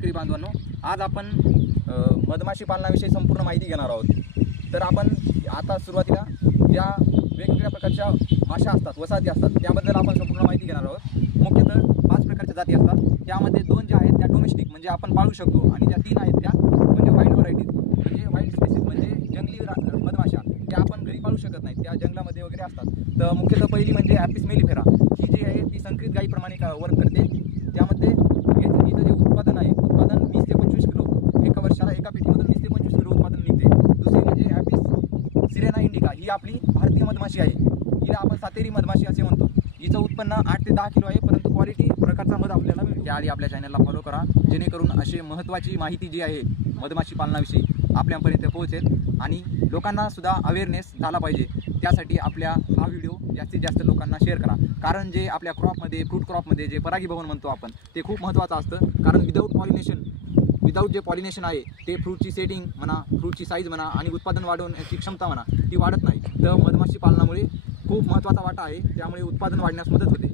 शेतकरी बांधवांनो, आज आपण मधमाशी पालनाविषयी संपूर्ण माहिती घेणार आहोत। तर आपण आता सुरुवातीला ज्या वेगवेगळ्या प्रकारच्या माशा असतात, वसाहती असतात, त्याबद्दल आपण संपूर्ण माहिती घेणार आहोत। मुख्यतः 5 प्रकारच्या जाती असतात, त्यामध्ये 2 ज्या आहेत त्या डोमेस्टिक म्हणजे आपण पाळू शकतो, आणि ज्या 3 आहेत त्या म्हणजे वाईल्ड व्हरायटीज म्हणजे वाईल्ड स्पेसिस म्हणजे जंगली मधमाशा, त्या आपण घरी पाळू शकत नाही, त्या जंगलामध्ये वगैरे असतात। तर मुख्यतः पहिली म्हणजे ॲपिस मेलिफेरा, ही जी आहे ती संकरित गायीप्रमाणे वर्क करते। त्यामध्ये इथं जे उत्पादन 20 ते 25 किलो एका वर्षाला एका पेटीमधून 20 ते 25 किलो उत्पादन निघते। दुसरी म्हणजे ॲपिस सिरेना इंडिका, ही आपली भारतीय मधमाशी आहे, हिला आपण सातेरी मधमाशी असे म्हणतो। हिचं उत्पन्न 8 ते 10 किलो आहे, परंतु क्वालिटी प्रकारचा मध आपल्याला मिळते। त्याआधी आपल्या चॅनलला फॉलो करा, जेणेकरून अशी महत्त्वाची माहिती जी आहे मधमाशी पालनाविषयी आपल्यापर्यंत पोहोचेल आणि लोकांना सुद्धा अवेअरनेस झाला पाहिजे। त्यासाठी आपल्या हा व्हिडिओ जास्तीत जास्त लोकांना शेअर करा, कारण जे आपल्या क्रॉपमध्ये फ्रूट क्रॉपमध्ये जे परागीभवन म्हणतो आपण, ते खूप महत्त्वाचं असतं। कारण विदाऊट जे पॉलिनेशन आहे ते फ्रूटची सेटिंग म्हणा, फ्रूटची साईज म्हणा आणि उत्पादन वाढवण्याची क्षमता म्हणा ती वाढत नाही। तर मधमाशी पालनामुळे खूप महत्त्वाचा वाटा आहे, त्यामुळे उत्पादन वाढण्यास मदत होते।